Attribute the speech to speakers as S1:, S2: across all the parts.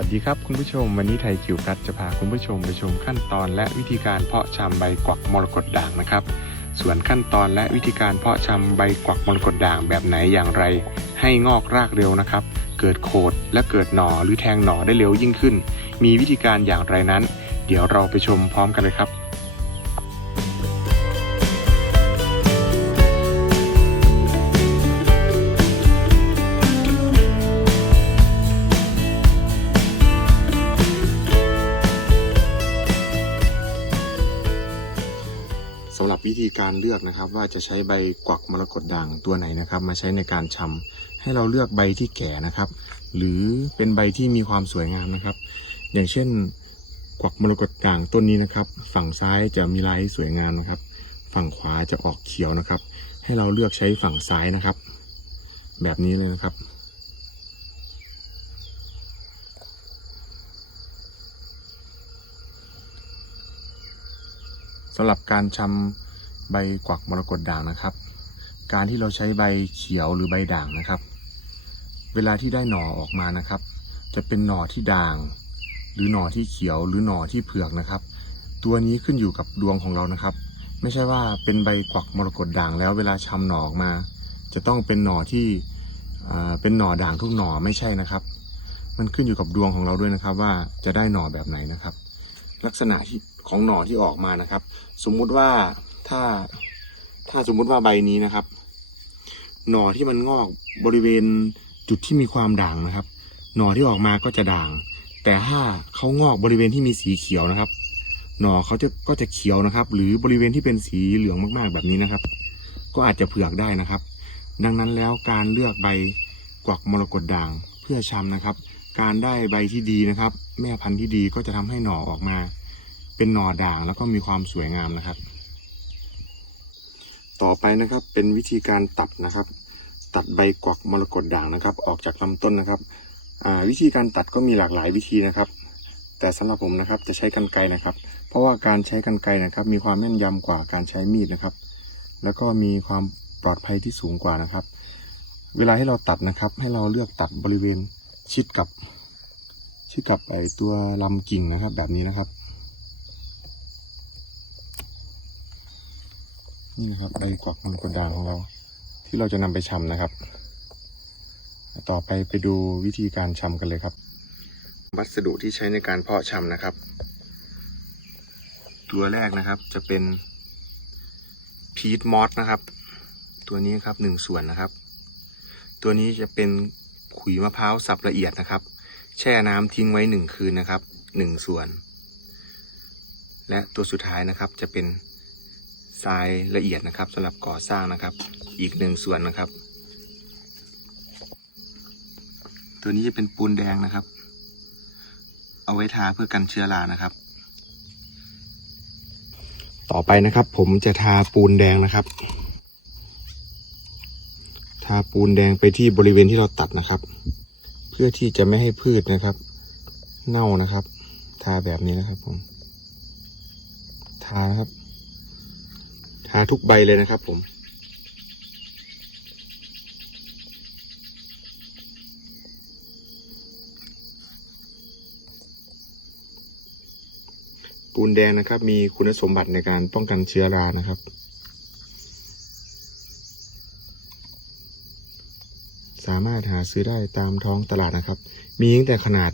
S1: วัสดีครับคุณผู้ชมวันนี้ไทยคิวกัดจะพาคุณผู้ชมไปชมขั้นตอนและวิธีการเพาะชำใบกวักมรกตด่างนะครับ ส่วนขั้นตอนและวิธีการเพาะชำใบกวักมรกตด่างแบบไหนอย่างไร ให้งอกรากเร็วนะครับ เกิดโคดและเกิดหน่อหรือแทงหน่อได้เร็วยิ่งขึ้น มีวิธีการอย่างไรนั้น เดี๋ยวเราไปชมพร้อมกันเลยครับ วิธีการเลือกนะครับ ว่าจะใช้ใบกวักมรกตด่างตัวไหนนะครับ มาใช้ในการชำให้เราเลือกใบที่แก่นะครับ หรือเป็นใบที่มีความสวยงามนะครับ อย่างเช่นกวักมรกตด่างต้นนี้นะครับ ฝั่งซ้ายจะมีลายสวยงามนะครับ ฝั่งขวาจะออกเขียวนะครับ ให้เราเลือกใช้ฝั่งซ้ายนะครับ แบบนี้เลยนะครับสำหรับการชำ ใบกวักมรกตด่างนะครับ การที่เราใช้ใบเขียวหรือใบด่างนะครับ เวลาที่ได้หน่อออกมานะครับ จะเป็นหน่อที่ด่าง หรือหน่อที่เขียวหรือหน่อที่เผือกนะครับ ตัวนี้ขึ้นอยู่กับดวงของเรานะครับ ไม่ใช่ว่าเป็นใบกวักมรกตด่างแล้วเวลาชำหน่อออกมา จะต้องเป็นหน่อที่เป็นหน่อด่างทุกหน่อไม่ใช่นะครับ มันขึ้นอยู่กับดวงของเราด้วยนะครับ ว่าจะได้หน่อแบบไหนนะครับ ลักษณะที่ของหน่อที่ออกมานะครับ สมมุติว่า ถ้าถ้าสมมุติว่าใบนี้นะครับ หน่อที่มันงอกบริเวณจุดที่มีความด่างนะครับ หน่อที่ออกมาก็จะด่าง แต่ถ้าเขางอกบริเวณที่มีสีเขียวนะครับ หน่อเขาจะก็จะเขียวนะครับ หรือบริเวณที่เป็นสีเหลืองมากๆแบบนี้นะครับ ก็อาจจะเผือกได้นะครับ ดังนั้นแล้วการเลือกใบกวักมรกตด่างเพื่อชำนะครับ การได้ใบที่ดีนะครับ แม่พันธุ์ที่ดีก็จะทำให้หน่อออกมา เป็นหน่อด่างแล้วก็มีความสวยงามนะครับ ต่อไปนะครับเป็นวิธีการตัดนะครับ ตัดใบกวักมรกตด่างนะครับ ออกจากลำต้นนะครับวิธีการตัดก็มีหลากหลายวิธีนะครับ แต่สำหรับผมนะครับจะใช้กรรไกรนะครับ เพราะว่าการใช้กรรไกรนะครับ มีความแม่นยำกว่าการใช้มีดนะครับ แล้วก็มีความปลอดภัยที่สูงกว่านะครับ เวลาให้เราตัดนะครับ ให้เราเลือกตัดบริเวณชิดกับ ชิดกับไอตัวลำกิ่งนะครับ แบบนี้นะครับ นี่นะครับใบกวักมรกตด่างของเรา ที่เราจะนำไปชำนะครับ ต่อไปไปดูวิธีการชำกันเลยครับ วัสดุที่ใช้ในการเพาะชำนะครับ ตัวแรกนะครับจะเป็นพีทมอสนะครับ ตัวนี้ครับหนึ่งส่วนนะครับ ตัวนี้จะเป็นขุยมะพร้าวสับละเอียดนะครับ แช่น้ำทิ้งไว้หนึ่งคืนนะครับหนึ่งส่วน และตัวสุดท้ายนะครับจะเป็น ทรายละเอียดนะครับสำหรับก่อสร้างนะครับ อีกหนึ่งส่วนนะครับ ตัวนี้จะเป็นปูนแดงนะครับ เอาไว้ทาเพื่อกันเชื้อรานะครับ ต่อไปนะครับ ผมจะทาปูนแดงนะครับ ทาปูนแดงไปที่บริเวณที่เราตัดนะครับ เพื่อที่จะไม่ให้พืชนะครับ เน่านะครับ ทาแบบนี้นะครับผมทานะครับาทุกใบเลยนะครับผม ปูนแดงนะครับ มีคุณสมบัติในการป้องกันเชื้อรานะครับ สามารถหาซื้อได้ตามท้องตลาดนะครับ มีตั้งแต่ขนาด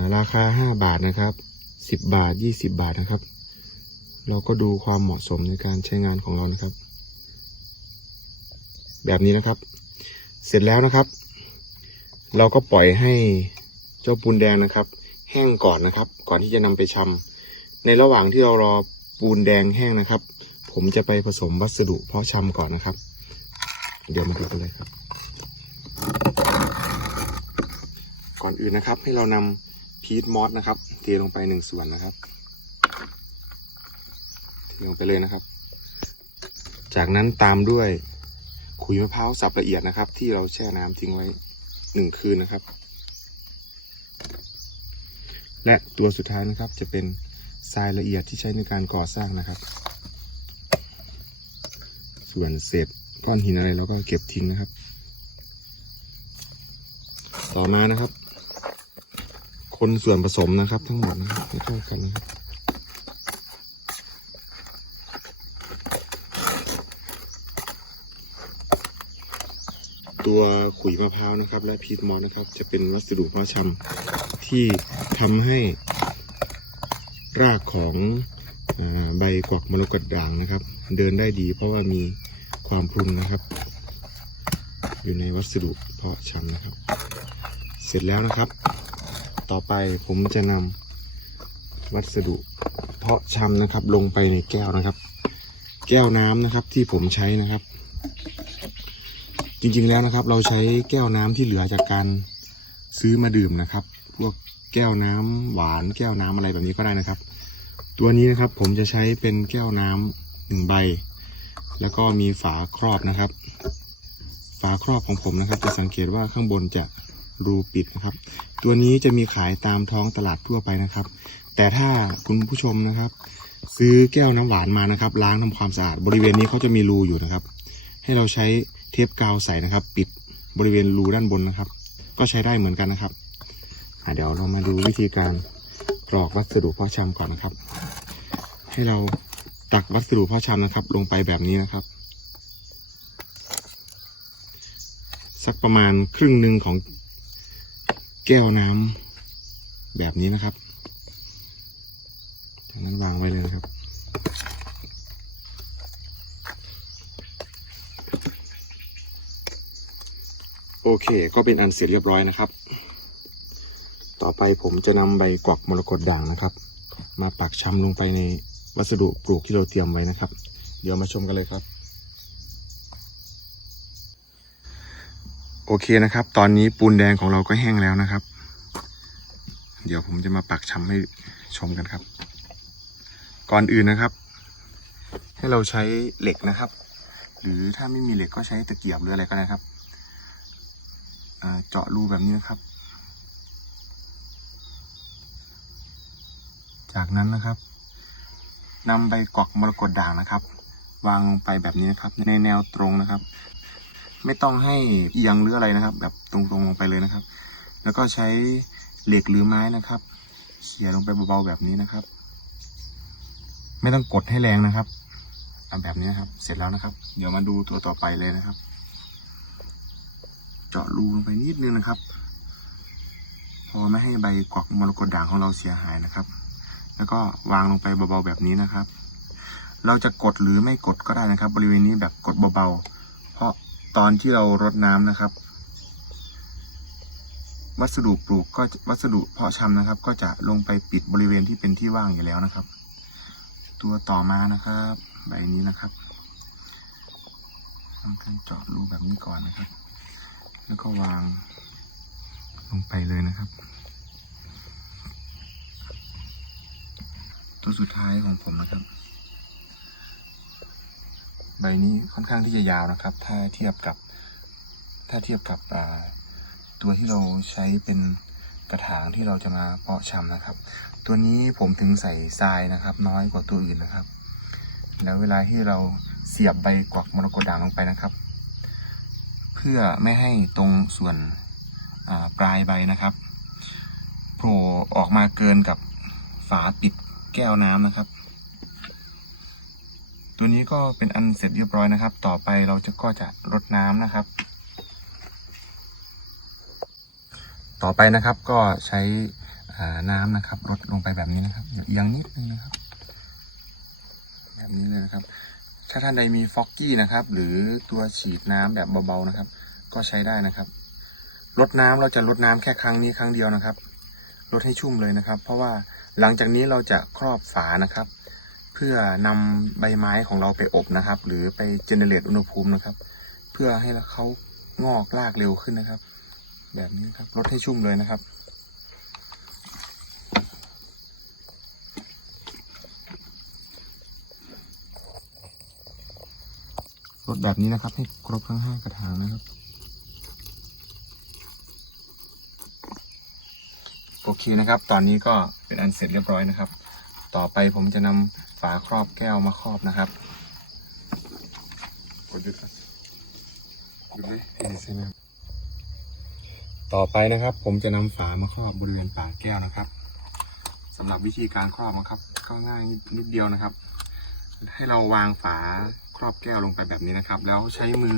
S1: าราคา 5 บาทนะครับ 10 บาท 20 บาทนะครับ เราก็ดูความเหมาะสมในการใช้งานของเรานะครับ แบบนี้นะครับ เสร็จแล้วนะครับ เราก็ปล่อยให้เจ้าปูนแดงนะครับ แห้งก่อนนะครับ ก่อนที่จะนำไปชำในระหว่างที่เรารอปูนแดงแห้งนะครับ ผมจะไปผสมวัสดุเพาะชำก่อนนะครับ เดี๋ยวมาดูกันเลยครับ ก่อนอื่นนะครับให้เรานำพีทมอสนะครับเทลงไปหนึ่งส่วนนะครับ ลงไปเลยนะครับ จากนั้นตามด้วยขุยมะพร้าวสับละเอียดนะครับ ที่เราแช่น้ำทิ้งไว้หนึ่งคืนนะครับ และตัวสุดท้ายนะครับจะเป็นทรายละเอียดที่ใช้ในการก่อสร้างนะครับ ส่วนเศษก้อนหินอะไรเราก็เก็บทิ้งนะครับ ต่อมานะครับ คนส่วนผสมนะครับ ทั้งหมดนะครับให้เข้ากันนะครับ ตัวขุยมะพร้าวนะครับ และพีทมอสนะครับ จะเป็นวัสดุเพาะชำที่ทำให้รากของอใบกวักมรกตด่างนะครับ เดินได้ดีเพราะว่ามีความพรุนนะครับ อยู่ในวัสดุเพาะชำนะครับ เสร็จแล้วนะครับ ต่อไปผมจะนำวัสดุเพาะชำนะครับ ลงไปในแก้วนะครับ แก้วน้ำนะครับที่ผมใช้นะครับ จริงๆแล้วนะครับ เราใช้แก้วน้ำที่เหลือจากการซื้อมาดื่มนะครับ พวกแก้วน้ำหวานแก้วน้ำอะไรแบบนี้ก็ได้นะครับ ตัวนี้นะครับผมจะใช้เป็นแก้วน้ำหนึ่งใบ แล้วก็มีฝาครอบนะครับ ฝาครอบของผมนะครับ จะสังเกตว่าข้างบนจะรูปิดนะครับ ตัวนี้จะมีขายตามท้องตลาดทั่วไปนะครับ แต่ถ้าคุณผู้ชมนะครับ ซื้อแก้วน้ำหวานมานะครับ ล้างทำความสะอาดบริเวณนี้เขาจะมีรูอยู่นะครับ ให้เราใช้ เทปกาวใสนะครับ ปิดบริเวณรูด้านบนนะครับ ก็ใช้ได้เหมือนกันนะครับเดี๋ยวเรามาดูวิธีการกรอกวัสดุเพาะชำก่อนนะครับ ให้เราตักวัสดุเพาะชำนะครับ ลงไปแบบนี้นะครับ สักประมาณครึ่งหนึ่งของแก้วน้ำแบบนี้นะครับจากนั้นวางไว้เลยนะครับ โอเค ก็เป็นอันเสร็จเรียบร้อยนะครับ ต่อไปผมจะนำใบกวักมรกตด่างนะครับ มาปักชำลงไปในวัสดุปลูกที่เราเตรียมไว้นะครับ เดี๋ยวมาชมกันเลยครับ โอเคนะครับ ตอนนี้ปูนแดงของเราก็แห้งแล้วนะครับ เดี๋ยวผมจะมาปักชำให้ชมกันครับ ก่อนอื่นนะครับ ให้เราใช้เหล็กนะครับ หรือถ้าไม่มีเหล็กก็ใช้ตะเกียบหรืออะไรก็ได้ครับ เจาะรูแบบนี้นะครับ จากนั้นนะครับนำใบกวักมรกตด่างนะครับ วางลงไปแบบนี้นะครับ ในแนวตรงนะครับ ไม่ต้องให้เอียงหรืออะไรนะครับ แบบตรงๆลงไปเลยนะครับ แล้วก็ใช้เหล็กหรือไม้นะครับเขี่ยลงไปเบาๆแบบนี้นะครับ ไม่ต้องกดให้แรงนะครับแบบนี้นะครับ เสร็จแล้วนะครับ เดี๋ยวมาดูตัวต่อไปเลยนะครับ เจาะรูลงไปนิดนึงนะครับ พอไม่ให้ใบกวักมรกตด่างของเราเสียหายนะครับ แล้วก็วางลงไปเบาๆแบบนี้นะครับ เราจะกดหรือไม่กดก็ได้นะครับ บริเวณนี้แบบกดเบาๆ เพราะตอนที่เรารดน้ำนะครับ วัสดุปลูกก็วัสดุเพาะชำนะครับ ก็จะลงไปปิดบริเวณที่เป็นที่ว่างอยู่แล้วนะครับ ตัวต่อมานะครับ ใบนี้นะครับทำการเจาะรูแบบนี้ก่อนนะครับ แล้วก็วางลงไปเลยนะครับ ตัวสุดท้ายของผมนะครับ ใบนี้ค่อนข้างที่จะยาวนะครับ ถ้าเทียบกับ ถ้าเทียบกับตัวที่เราใช้เป็นกระถางที่เราจะมาเพาะชำนะครับ ตัวนี้ผมถึงใส่ทรายนะครับ น้อยกว่าตัวอื่นนะครับ แล้วเวลาที่เราเสียบใบกวักมรกตด่างลงไปนะครับ พื่อไม่ให้ตรงส่วนปลายใบนะครับโผล่ออกมาเกินกับฝาปิดแก้วน้ำนะครับ ตัวนี้ก็เป็นอันเสร็จเรียบร้อยนะครับ ต่อไปเราจะก็จะรดน้ำนะครับ ต่อไปนะครับก็ใช้น้ำนะครับรดลงไปแบบนี้นะครับเอียงนิดนึงนะครับ แบบนี้เลยนะครับ ถ้าท่านใดมีฟอกกี้นะครับ หรือตัวฉีดน้ำแบบเบาๆนะครับ ก็ใช้ได้นะครับลดน้ำเราจะลดน้ำแค่ครั้งนี้ครั้งเดียวนะครับลดให้ชุ่มเลยนะครับ เพราะว่าหลังจากนี้เราจะครอบฝานะครับ เพื่อนำใบไม้ของเราไปอบนะครับ หรือไปเจเนเรตอุณหภูมินะครับ เพื่อให้เขางอกรากเร็วขึ้นนะครับ แบบนี้ครับลดให้ชุ่มเลยนะครับ ดแบบนี้นะครับ ให้ครบทั้งห้ากระถางนะครับ โอเคนะครับ ตอนนี้ก็เป็นอันเสร็จเรียบร้อยนะครับ ต่อไปผมจะนำฝาครอบแก้วมาครอบนะครับกดหยุดก่อนหยุดไหมเออใช่ไหมต่อไปนะครับ ผมจะนำฝามาครอบบริเวณปากแก้วนะครับสำหรับวิธีการครอบนะครับ ก็ง่ายนิดเดียวนะครับ ให้เราวางฝา รอบแก้วลงไปแบบนี้นะครับ แล้วใช้มือ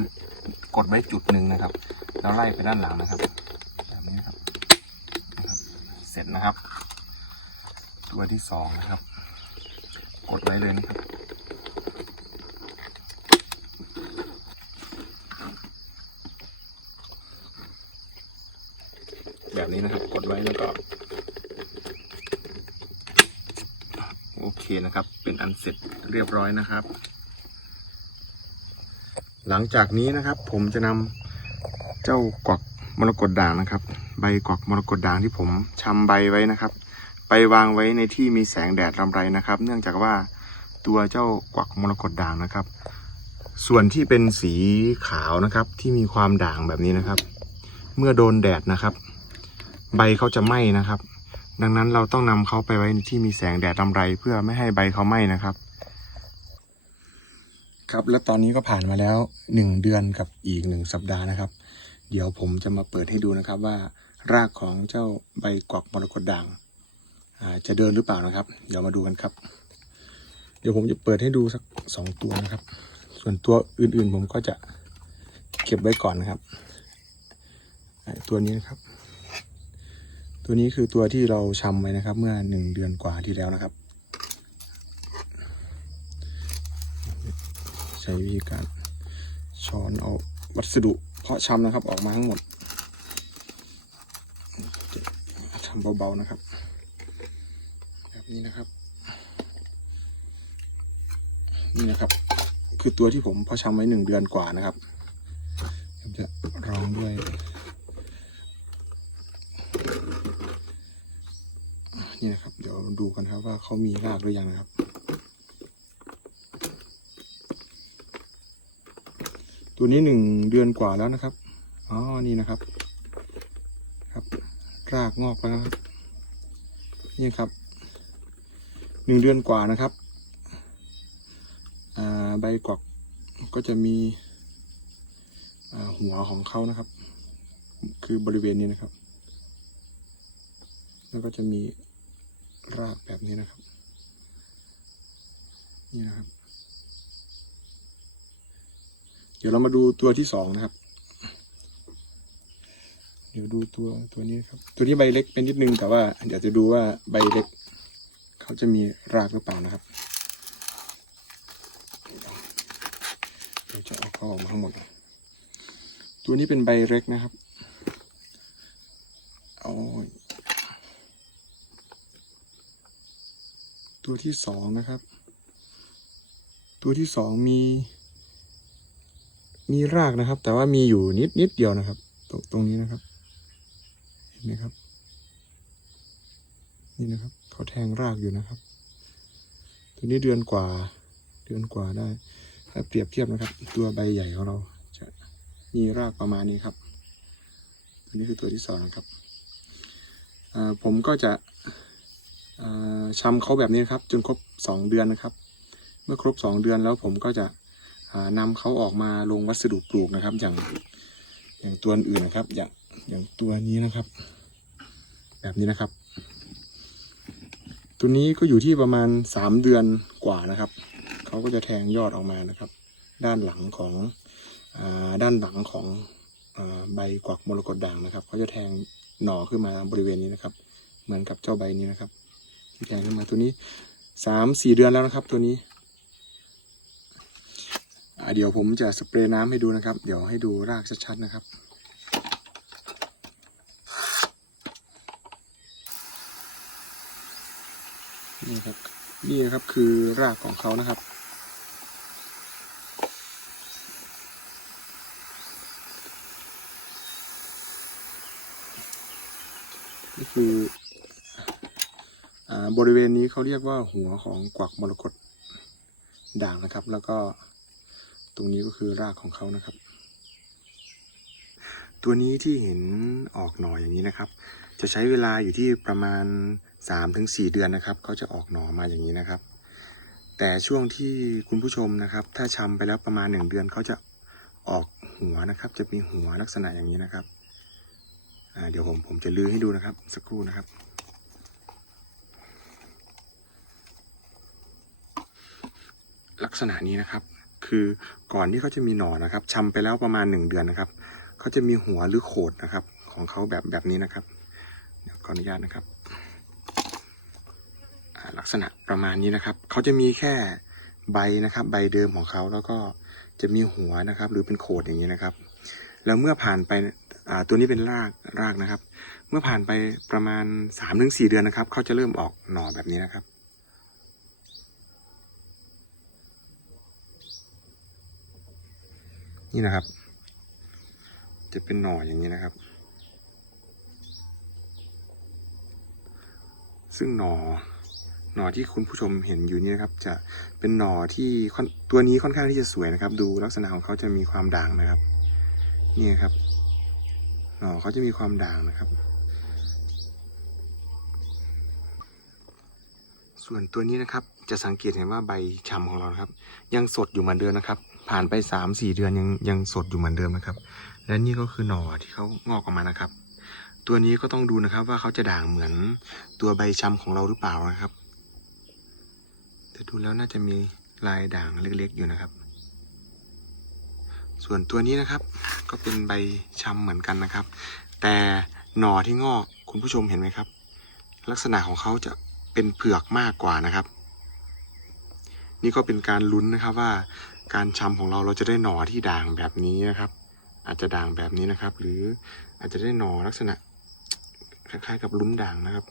S1: กดไว้จุดหนึ่งนะครับ แล้วไล่ไปด้านหลังนะครับแบบนี้นะครับนะครับ เสร็จนะครับ ตัวที่สองนะครับ กดไว้เลยนะครับแบบนี้นะครับ กดไว้แล้วก็โอเคนะครับ เป็นอันเสร็จเรียบร้อยนะครับ หลังจากนี้นะครับ ผมจะนำเจ้ากวักมรกตด่างนะครับ ใบกวักมรกตด่างที่ผมชำใบไว้นะครับ ไปวางไว้ในที่มีแสงแดดรำไรนะครับ เนื่องจากว่าตัวเจ้ากวักมรกตด่างนะครับ ส่วนที่เป็นสีขาวนะครับที่มีความด่างแบบนี้นะครับ เมื่อโดนแดดนะครับ ใบเขาจะไหม้นะครับ ดังนั้นเราต้องนำเขาไปไว้ในที่มีแสงแดดรำไร เพื่อไม่ให้ใบเขาไหม้นะครับ ครับ และตอนนี้ก็ผ่านมาแล้วหนึ่งเดือนกับอีกหนึ่งสัปดาห์นะครับ เดี๋ยวผมจะมาเปิดให้ดูนะครับว่ารากของเจ้าใบกวักมรกตด่างจะเดินหรือเปล่านะครับ เดี๋ยวมาดูกันครับ เดี๋ยวผมจะเปิดให้ดูสักสองตัวนะครับ ส่วนตัวอื่นๆผมก็จะเก็บไว้ก่อนนะครับ ตัวนี้นะครับ ตัวนี้คือตัวที่เราชำไว้นะครับ เมื่อหนึ่งเดือนกว่าที่แล้วนะครับ ใช้วิธีการช้อนเอาวัสดุเพาะชำนะครับ ออกมาทั้งหมดทำเบาๆนะครับ แบบนี้นะครับ นี่นะครับ คือตัวที่ผมเพาะชำไว้หนึ่งเดือนกว่านะครับผมจะรองด้วยนี่นะครับ เดี๋ยวดูกันครับว่าเขามีรากหรือยังนะครับ ตัวนี้หนึ่งเดือนกว่าแล้วนะครับ อ๋อ นี่นะครับ ครับ รากงอกแล้วนะครับ นี่ครับ หนึ่งเดือนกว่านะครับ อ่า ใบกวักก็จะมี อ่า หัวของเขานะครับ คือบริเวณนี้นะครับ แล้วก็จะมีรากแบบนี้นะครับ นี่นะครับ เดี๋ยวเรามาดูตัวที่สองนะครับ เดี๋ยวดูตัวตัวนี้ครับ ตัวนี้ใบเล็กเป็นนิดนึงแต่ว่าเดี๋ยวจะดูว่าใบเล็ก เขาจะมีรากหรือเปล่านะครับเดี๋ยวจะเอาเขาออกมาทั้งหมด ตัวนี้เป็นใบเล็กนะครับเอาตัวที่สองนะครับ ตัวที่สองมี มีรากนะครับ แต่ว่ามีอยู่นิดนิดเดียวนะครับ ตรงตรงนี้นะครับ เห็นไหมครับ นี่นะครับ เขาแทงรากอยู่นะครับ ตัวนี้เดือนกว่า เดือนกว่าได้ ถ้าเปรียบเทียบนะครับ ตัวใบใหญ่ของเราจะมีรากประมาณนี้ครับ ตัวนี้คือตัวที่สองนะครับผมก็จะอ่าชำเขาแบบนี้นะครับ จนครบสองเดือนนะครับ เมื่อครบสองเดือนแล้วผมก็จะ นำเขาออกมาลงวัสดุปลูกนะครับ อย่างอย่างตัวอื่นนะครับ อย่างอย่างตัวนี้นะครับ แบบนี้นะครับ ตัวนี้ก็อยู่ที่ประมาณสามเดือนกว่านะครับเขาก็จะแทงยอดออกมานะครับ ด้านหลังของอด้านหลังของอใบกวักมรกตด่างนะครับเขาจะแทงหน่อขึ้นมาบริเวณนี้นะครับ เหมือนกับเจ้าใบนี้นะครับที่แทงขึ้นมาตัวนี้สามสี่เดือนแล้วนะครับ ตัวนี้ เดี๋ยวผมจะสเปรย์น้ำให้ดูนะครับ เดี๋ยวให้ดูรากชัดๆนะครับนี่ครับนี่ครับคือรากของเขานะครับ นี่คืออบริเวณนี้เขาเรียกว่าหัวของกวักมรกตด่างนะครับ แล้วก็ ตรงนี้ก็คือรากของเขานะครับ ตัวนี้ที่เห็นออกหน่ออย่างนี้นะครับ จะใช้เวลาอยู่ที่ประมาณ 3-4 เดือนนะครับเขาจะออกหน่อมาอย่างนี้นะครับ แต่ช่วงที่คุณผู้ชมนะครับ ถ้าชำไปแล้วประมาณ 1 เดือนเขาจะออกหัวนะครับ จะมีหัวลักษณะอย่างนี้นะครับเดี๋ยวผมผมจะลื้อให้ดูนะครับ สักครู่นะครับ ลักษณะนี้นะครับ คือก่อนที่เขาจะมีหน่อนะครับชำไปแล้วประมาณหนึ่งเดือนนะครับเขาจะมีหัวหรือโขดนะครับ ของเขาแบบแบบนี้นะครับเดี๋ยวขออนุญาตนะครับลักษณะประมาณนี้นะครับเขาจะมีแค่ใบนะครับ ใบเดิมของเขาแล้วก็จะมีหัวนะครับ หรือเป็นโขดอย่างนี้นะครับ แล้วเมื่อผ่านไปตัวนี้เป็นรากรากนะครับ เมื่อผ่านไปประมาณสามถึงสี่เดือนนะครับเขาจะเริ่มออกหน่อแบบนี้นะครับ นี่นะครับ จะเป็นหน่ออย่างนี้นะครับ ซึ่งหน่อหน่อที่คุณผู้ชมเห็นอยู่นี่นะครับ จะเป็นหน่อที่ตัวนี้ค่อนข้างที่จะสวยนะครับ ดูลักษณะของเขาจะมีความด่างนะครับ นี่ครับ หน่อเขาจะมีความด่างนะครับ ส่วนตัวนี้นะครับจะสังเกตเห็นว่าใบชำของเรานะครับ ยังสดอยู่เหมือนเดิมนะครับ ผ่านไปสามสี่เดือนยังยังสดอยู่เหมือนเดิมนะครับ และนี่ก็คือหน่อที่เขางอกออกมานะครับ ตัวนี้ก็ต้องดูนะครับว่าเขาจะด่างเหมือนตัวใบชำของเราหรือเปล่านะครับ แต่ดูแล้วน่าจะมีลายด่างเล็กๆอยู่นะครับ ส่วนตัวนี้นะครับ ก็เป็นใบชำเหมือนกันนะครับ แต่หน่อที่งอกคุณผู้ชมเห็นไหมครับ ลักษณะของเขาจะเป็นเผือกมากกว่านะครับ นี่ก็เป็นการลุ้นนะครับว่า การชำของเราเราจะได้หน่อที่ด่างแบบนี้นะครับ อาจจะด่างแบบนี้นะครับ หรืออาจจะได้หน่อลักษณะ คล้ายๆ กับลุ้มด่างนะครับ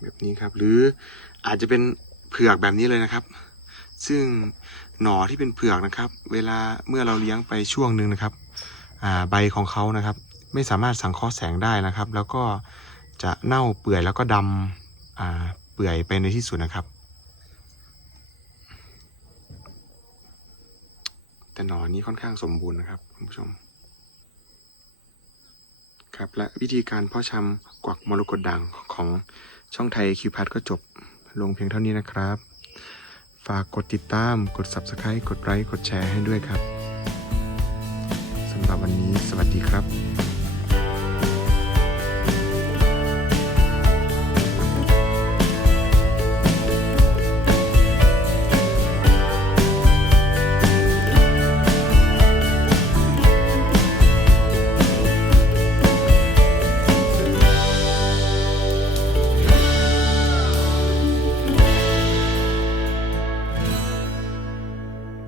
S1: แบบนี้ครับ หรืออาจจะเป็นเผือกแบบนี้เลยนะครับ ซึ่งหน่อที่เป็นเผือกนะครับ เวลาเมื่อเราเลี้ยงไปช่วงหนึ่งนะครับใบของเขานะครับ ไม่สามารถสังเคราะห์แสงได้นะครับ แล้วก็จะเน่าเปื่อยแล้วก็ดำเปื่อยไปในที่สุดนะครับ แต่หน่อนี้ค่อนข้างสมบูรณ์นะครับคุณผู้ชม ครับและวิธีการเพาะชำกวักมรกตด่างของช่องไทยคิวพัทก็จบลงเพียงเท่านี้นะครับ ฝากกดติดตาม กด Subscribe กดไลค์กดแชร์ให้ด้วยครับสำหรับวันนี้สวัสดีครับ